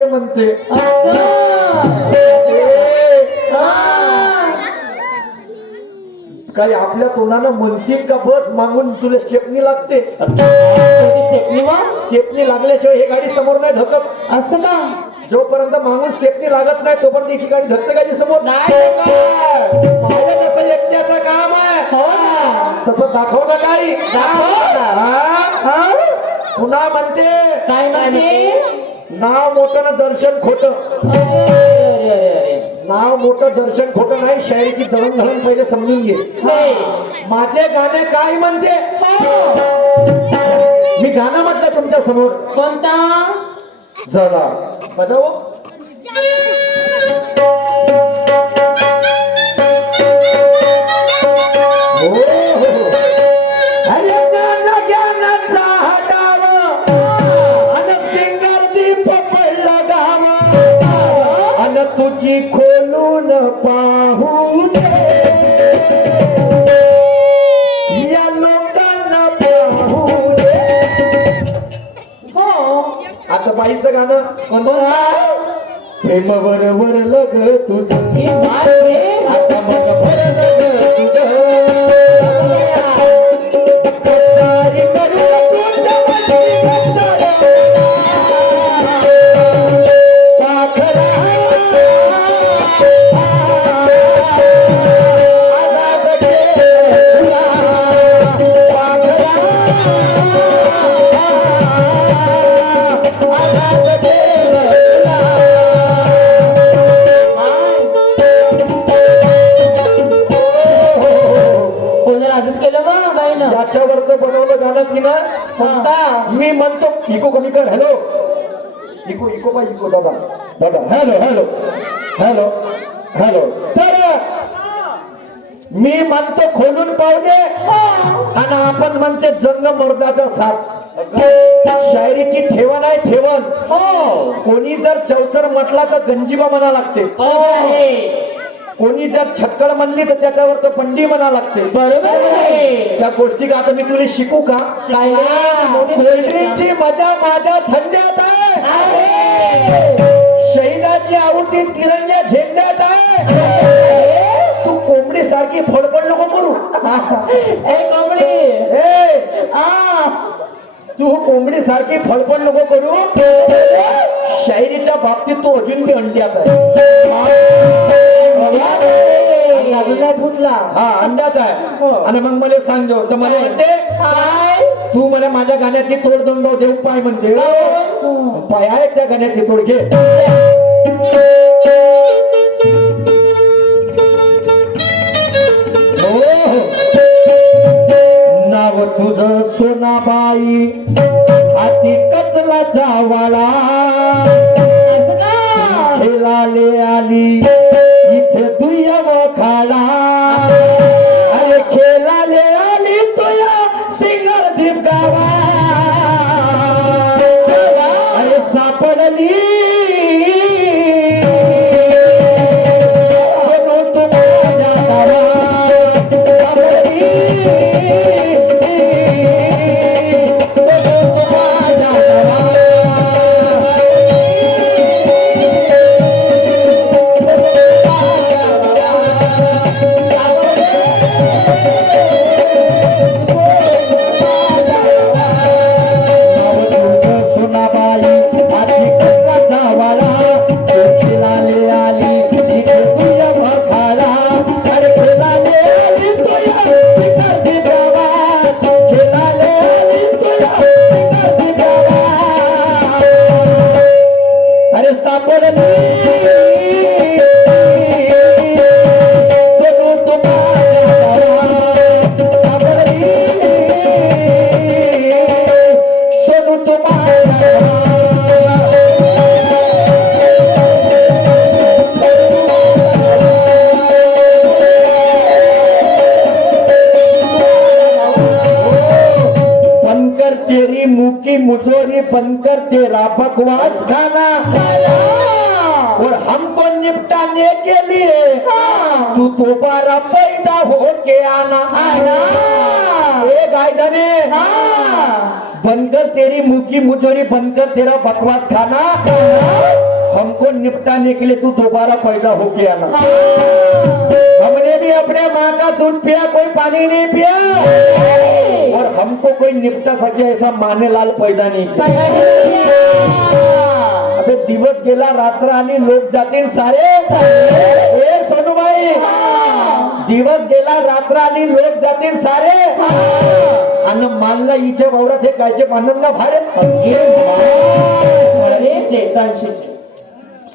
म्हणते काही आपल्या तोंडानं मनसिक का बस मागून तुला स्टेपनी लागते. स्टेपनी लागल्याशिवाय हे गाडी समोर नाही धकत असं का? जोपर्यंत मागून स्टेपनी लागत नाही तोपर्यंत ही गाडी धकते गाडी समोर नाही माझ्या जसं एकट्याचं काम आहे हो ना. तसं दाखवलं काही पुन्हा म्हणते काय म्हणते? नाव मोठं ना दर्शन खोटं. नाव मोठं दर्शन खोटं नाही. शायरीची दळणघळण पहिले समजून घे. माझे गाणे काय म्हणते मी गाणं म्हटलं तुमच्या समोर. कोणता? जरा बजाव. तुझी खोलून पाहू दे या लोकांना पाहू दे. आता बाईचं गाणं प्रेम बरोबर लग तुझं आता मग भरलं बनवलं गाणं तिनं. मी म्हणतो इको कमी कर. हॅलो इको इको बा इको दादा दादा हॅलो हॅलो हॅलो हॅलो. तर मी म्हणतो खोलून पाहुणे आणि आपण म्हणते जंग मर्दाचा साथ. शायरीची ठेवण आहे ठेवण. कोणी जर चौसर म्हटला तर गंजीबा म्हणा लागते. कोणी जर छक्कड म्हणली तर त्याच्यावर तर बंडी म्हणा लागते. बरोबर त्या गोष्टी का आता मी तुला शिकू का? कोल्ड्रिंकची मजा माझ्या थंड्यात आहे. शहीदाची आहुती तिरंग्या झेंड्यात आहे. तू कोंबडी सारखी फडफड नको करू. तू कोंबडी सारखी फडफड नको करू. शायरीच्या बाबतीत तू अजून बी अंड्यात आहे. फुटला हा अंड्यात आहे. आणि मग मला सांगतो तर मला म्हणते तू मला माझ्या गाण्याची तोड दंड देऊ पाय म्हणते. पाय आहे त्या गाण्याची तोड घे. नाव तुझं सोनाबाई हाती कतला जावाळा खेळाले आली इथे दुय्यम खाडा. अरे खेळाले आली तुया सिंगरदीप गावा. अरे सापडली मुझोरी बनकर तेरा बकवास खाना और हमको निपटाने के लिए तू दोबारा पैदा होके आना. गाय धने बनकर तेरी मुखी मुझोरी बनकर तेरा बकवास खाना निपटाने के लिए तू दोबारा पैदा होके आना। हमने भी अपने माँ का दूध पिया, कोई पानी नहीं पिया, और हमको कोई निपटा सके ऐसा माने लाल पैदा नहीं किया। अबे दिवस गेला रात्र आली लोक जातील सारे। ए सोनूबाई, दिवस गेला रात्र आली लोक जातील सारे, आणि मालला हिच्या वावरात हे कायचे बांधून का भारे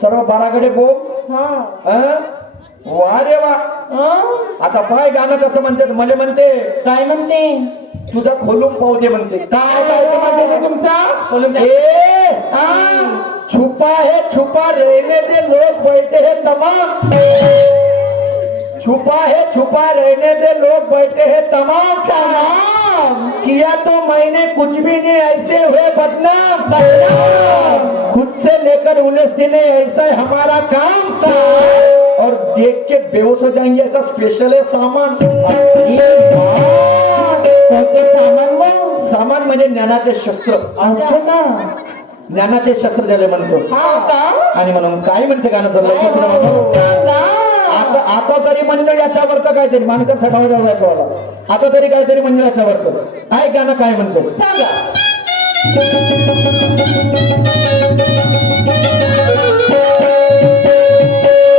सर्व बाराकडे बोल। वा रे वा। आता पाय गाणं कसं म्हणते, मला म्हणते काय म्हणते? तुझा खोलून पाहू दे म्हणते। काय म्हणते तुमचा? छुपा रहने दे लोग बैठे हैं तमाम, छुपा रहने दे लोग बैठे हैं तमाम, किया तो मैंने कुछ भी नहीं ऐसे हुए बदनाम, खुद से लेकर उलझते नहीं ऐसा है हमारा काम, और देख के बेहोश हो जाएंगे ऐसा स्पेशल है सामान। सामान म्हणजे ज्ञानाचे शस्त्र, ज्ञानाचे शस्त्र ज्याला म्हणतो। आणि म्हणून काय म्हणते गाणं जर लक्ष सुद्धा म्हणतो, आता तरी म्हणलं याच्यावर तर काहीतरी मानकर सठावा याच्यावाला, आता तरी काहीतरी म्हणलं याच्यावर काय गाणं काय म्हणतो सांगा।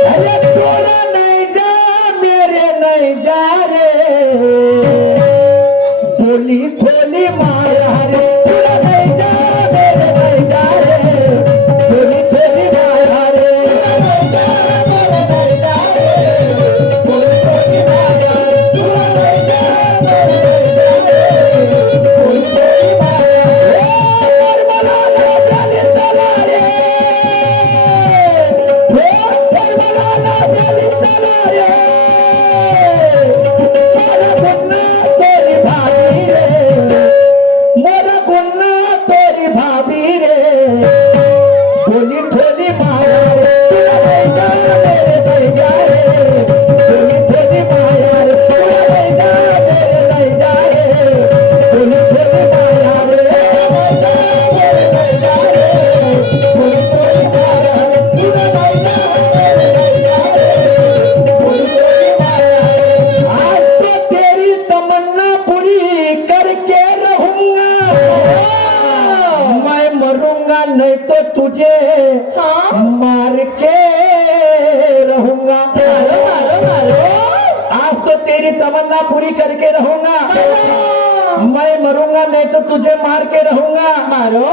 अरे थोड़ा नहीं जा मेरे नहीं जा रे, बोली थोली माया रे, थोड़ा नहीं जा मेरे नहीं जा रे, बोली थोली माया रे, नहीं तो तुझे मार के रहूंगा, आज तो तेरी तमन्ना पूरी करके रहूंगा, मैं मरूंगा नहीं तो तुझे मार के रहूंगा, मारो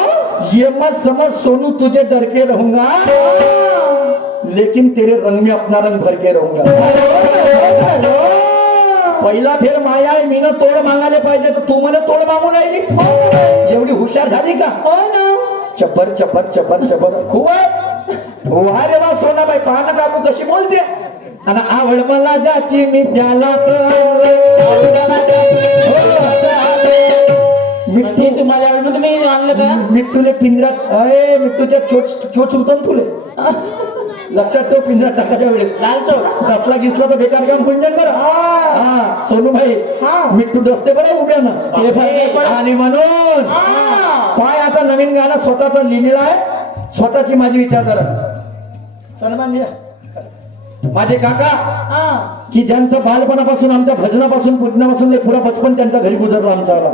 ये मत समझ सोनू तुझे डर के रहूंगा, लेकिन तेरे रंग में अपना रंग भर के रहूंगा। पहिला फेर माया आहे, मीनं तोड मागायला पाहिजे तर तू मला तोड मागू राहिली, एवढी हुशार झाली का? चपर चपर चपर चपर खूप आहे। वा रे वा सोनाबाई, पाहणं का तू कशी बोलते, आणि आवड मला ज्याची मी त्यालाच मिठ्ठी तुम्हाला आवडलं, तुम्ही आणलं का? मिठ्ठूले पिंजरात, अरे मिठ्ठूच्या चोच उतन तुले लक्षात ठेव, पिंजरात टाकायच्या वेळेस कसला गिसला तर बेकार काम होऊन जाईल बरं। हा सोनूभाई, मिठ्ठू डसते बरं उभ्यानं, आणि म्हणून काय आता नवीन गाणं स्वतःच लिहिलेलं आहे, स्वतःची माझी विचारधारा सन्माननीय माझे काका, की ज्यांचं बालपणापासून आमच्या भजनापासून पुजनापासून पुरा बचपन त्यांच्या घरी गुजरला आमच्याला,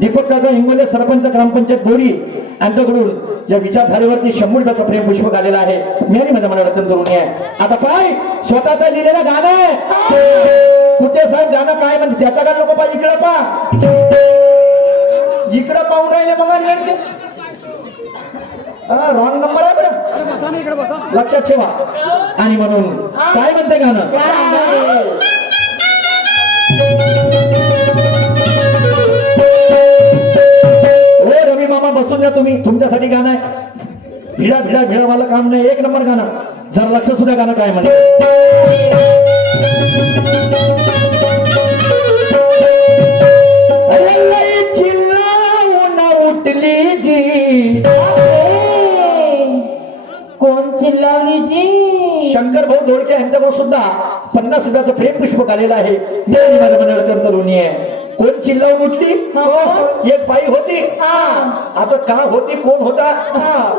दीपक काका हिंगोले सरपंच ग्रामपंचायत बोरी यांच्याकडून या विचारधारेवरती 100 रुपयाचा प्रेम पुष्पक आलेला आहे। मी आणि माझ्या मनाला अत्यंत ऋणी आहे। आता पाय स्वतःच लिहिलेलं गाणं आहे, कुठे साहेब गाणं काय म्हणते त्याच्याकडे लोक पाय इकडे पा, इकडे पाहून राहिले बघा, रॉंग नंबर आहे बरं, लक्षात ठेवा। आणि म्हणून काय म्हणते गाणं, ओ रवी मामा बसून द्या तुम्ही, तुमच्यासाठी गाणं आहे, भिडा भिडा भिडा मला काम नाही, एक नंबर गाणं, जर लक्ष सुद्धा गाणं काय म्हणे, उठली जी, कोण चिल्लावली जी? शंकर भाऊ धोडके यांच्याकडून सुद्धा 50 रुपयाचं प्रेम पुष्पक आलेलं आहे। मी आणि माझ्या मनाला अत्यंत ऋणी आहे। कोण चिल्लावून उठली एक बाई होती आता का होती कोण होता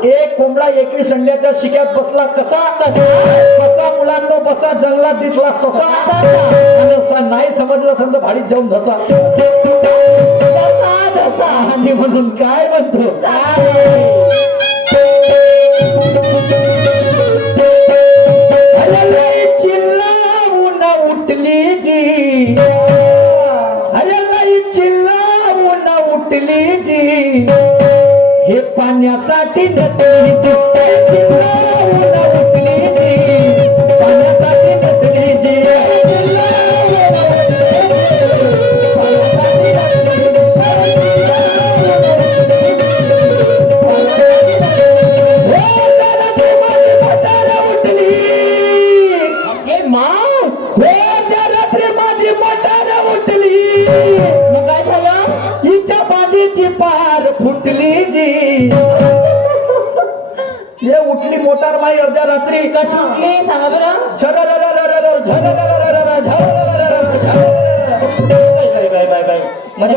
एक कोंबडा 21 अंड्याच्या शिक्यात बसला कसा कसा मुलांना बसा जंगलात दिसला ससा आणि नाही समजलं समजा भाडीत जाऊन धसा आणि म्हणून काय म्हणतो चिल्लावून उठली जी चिल्लावून उठली जी हे पाण्यासाठी नटली जी चिल्लावून उठली जी पाण्यासाठी नटली जी पार फुटली जी ये उठली मोटार माई अर्ध्या रात्री कशी उठली सांगा बरं म्हणजे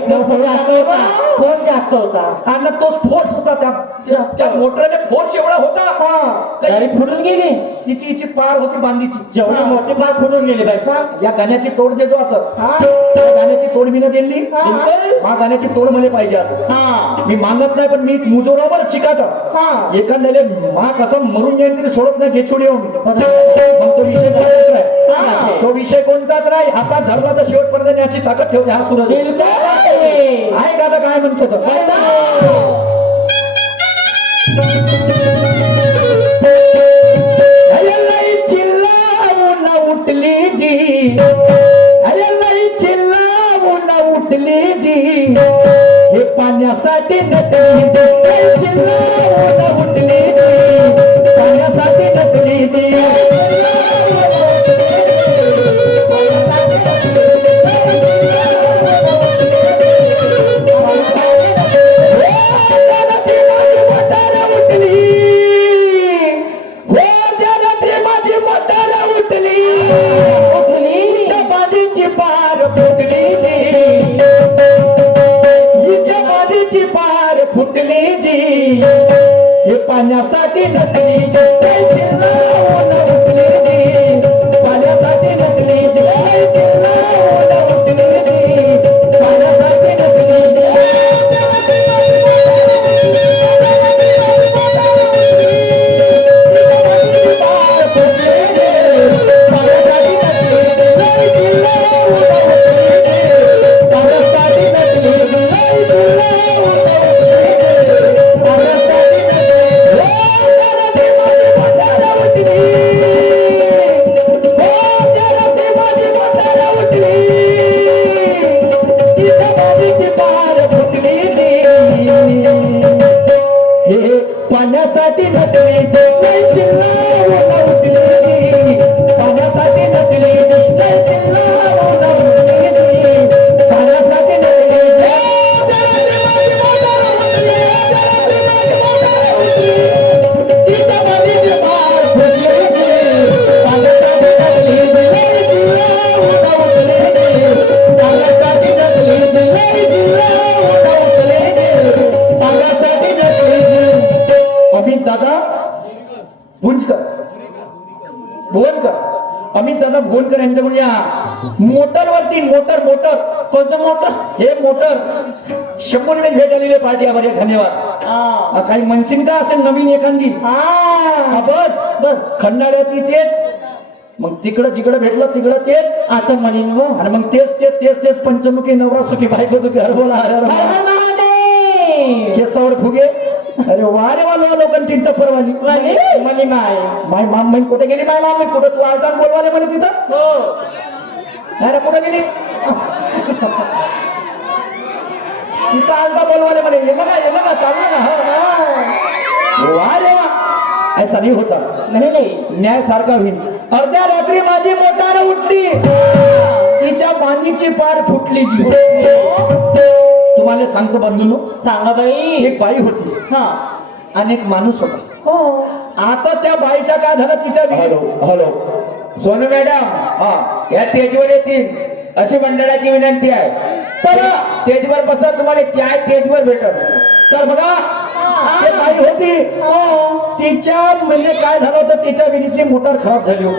फोर्स जास्त होता आणि तोच फोर्स होता त्या मोटरने फोर्स एवढा होता गाडी फुटून गेली हिची पार होती बांधीची जेवढी मोठी पार फुटून गेली बाई सांग या गाण्याची तोड देतो आता त्या गाण्याची तोड मी न दिली हा गाण्याची तोड मला पाहिजे आता मी मागत नाही पण मी मुजोरावर चिकाट एखाद्याने मा कसं मरून जाईल तरी सोडत नाही घेचोडी हो मी मग तो विषय कोणताच नाही तो विषय कोणताच नाही हातात धरला तर शेवटपर्यंत याची ताकद ठेवते हा सूरज आहे का आता काय म्हणतो तो चिल्लावून उठली जी अरे नाही चिल्लावून उठली जी हे पाण्यासाठी नटली चिल्लावून उठली जी पाण्यासाठी नटली जी फुटली जी हे पाण्यासाठी नटली चिल्लावून उठली जी पाण्यासाठी नटली जी चिल्लावून उठली जी पाण्यासाठी नटली जी पाण्यासाठी नटली चिल्लावून उठली पाण्यासाठी नटली चिल्लावून उठली पाण्यासाठी नटली तिच्या बाजूची पार फुटली पाण्यासाठी नटली चिल्लावून उठली पाण्यासाठी नटली चिल्लावून उठली पाण्यासाठी नटली अमित दादा भुंजकर भुवनकर अमित दादा भुवनकर यांच्याकडून या मोटरवरती मोटर कोणतं मोटर हे मोटर 100 रुपये भेट आलेली पार्टी आभार धन्यवाद काही मनसिंग का असेल नवीन एखादी बस खंडाळ्याची तेच मग तिकडं भेटलं तिकडं तेच आता म्हणीन आणि मग तेच पंचमुखी नवरा सुखी बायको तुझी हरबोला केसावर फुगे अरे वा रे वा लोकांची टप्परवाली म्हणी माय माम कुठे गेली माय माम कुठं तू आलता बोलवाले म्हणे तिथं नाही रे कुठे गेली तिथं आलता बोलवाले म्हणे ये बघा चाललं ना वा रे वा ऐसा नाही होता नाही न्याय सारखा होईल अर्ध्या रात्री माझी मोटार उठली तिच्या बांधीची पार फुटली जी तुम्हाला सांगतो बंधूंनो सांगा बाई एक बाई होती आणि एक माणूस होता हो आता त्या बाईचा काय झालं तिच्या हॅलो सोनू मॅडम हा या स्टेजवर येतील अशी मंडळाची विनंती आहे तर स्टेजवर बसा, तुम्हाला चाय स्टेजवर भेटल. तर बघा ते बाई होती तिच्या म्हणजे काय झालं होतं तिच्या विहिरीतली मोटर खराब झाली होती